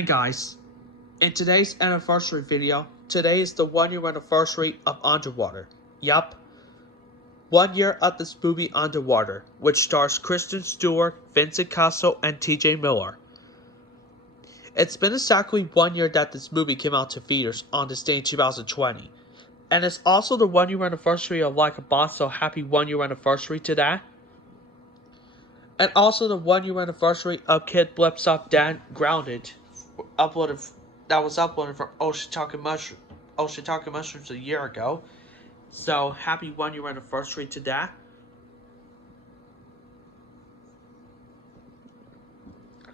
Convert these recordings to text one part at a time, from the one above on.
Hey guys, in today's anniversary video, today is the 1 year anniversary of Underwater. Yup, 1 year of this movie Underwater, which stars Kristen Stewart, Vincent Cassel, and TJ Miller. It's been exactly 1 year that this movie came out to theaters on this day in 2020. And it's also the 1 year anniversary of Like a Boss, so happy 1 year anniversary to that. And also the 1 year anniversary of Kid Blips Up Dan Grounded, that was uploaded from Ocean Mushrooms a year ago. So happy 1 year anniversary to that.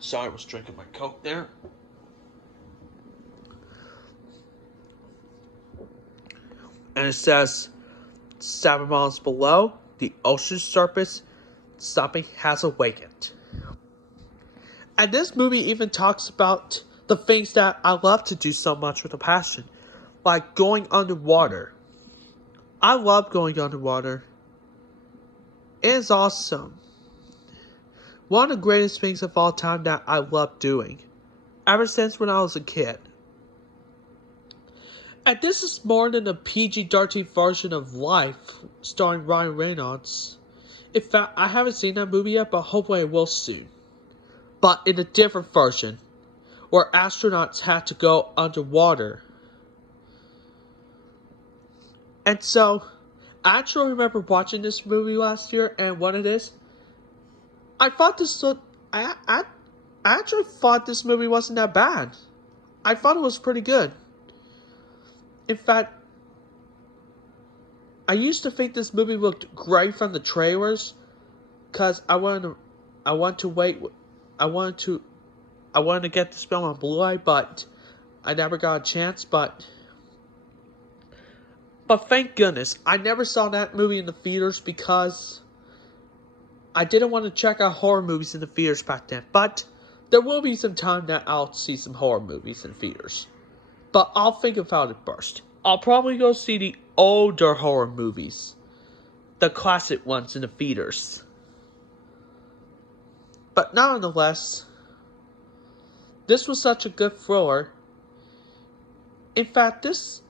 Sorry, I was drinking my Coke there. And it says 7 miles below, the ocean surface, something has awakened. And this movie even talks about the things that I love to do so much with a passion, like going underwater. I love going underwater. It is awesome. One of the greatest things of all time that I love doing, ever since when I was a kid. And this is more than a PG-13 version of Life, starring Ryan Reynolds. In fact, I haven't seen that movie yet, but hopefully I will soon. But in a different version, where astronauts had to go underwater. And so, I actually remember watching this movie last year, and what it is, I actually thought this movie wasn't that bad. I thought it was pretty good. In fact, I used to think this movie looked great from the trailers, cause I wanted to get this film on Blu-ray, but I never got a chance. But thank goodness I never saw that movie in the theaters because I didn't want to check out horror movies in the theaters back then. But there will be some time that I'll see some horror movies in theaters. But I'll think about it first. I'll probably go see the older horror movies. The classic ones in the theaters. But nonetheless, this was such a good thriller. In fact, this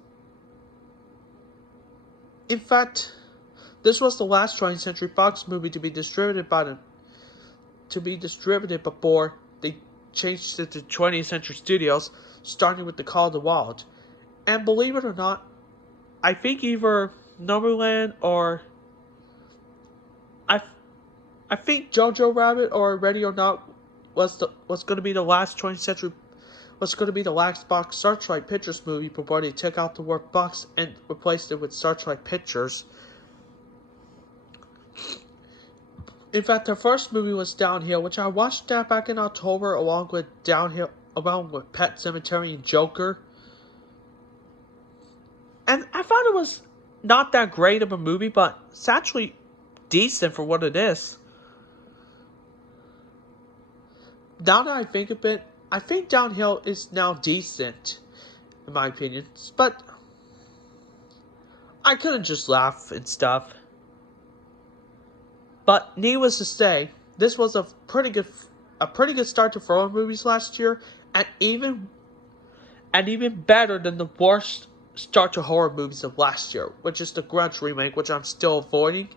was the last 20th Century Fox movie to be distributed before they changed it to 20th Century Studios, starting with The Call of the Wild. And believe it or not, I think either Numberland or I think Jojo Rabbit or Ready or Not was going to be the last 20th Century. Was going to be the last Fox Searchlight Pictures movie before they took out the word Fox and replaced it with Searchlight Pictures. In fact, their first movie was Downhill, which I watched that back in October along with Pet Sematary and Joker. And I thought it was not that great of a movie, but it's actually decent for what it is. Now that I think of it, I think Downhill is now decent, in my opinion. But I couldn't just laugh and stuff. But needless to say, this was a pretty good start to horror movies last year, and even better than the worst start to horror movies of last year, which is the Grudge remake, which I'm still avoiding.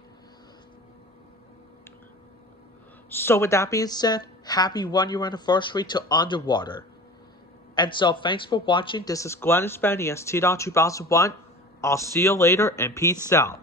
So with that being said, happy 1 year anniversary to Underwater. And so thanks for watching. This is Glenn Espanias, T-Dot 2001. I'll see you later and peace out.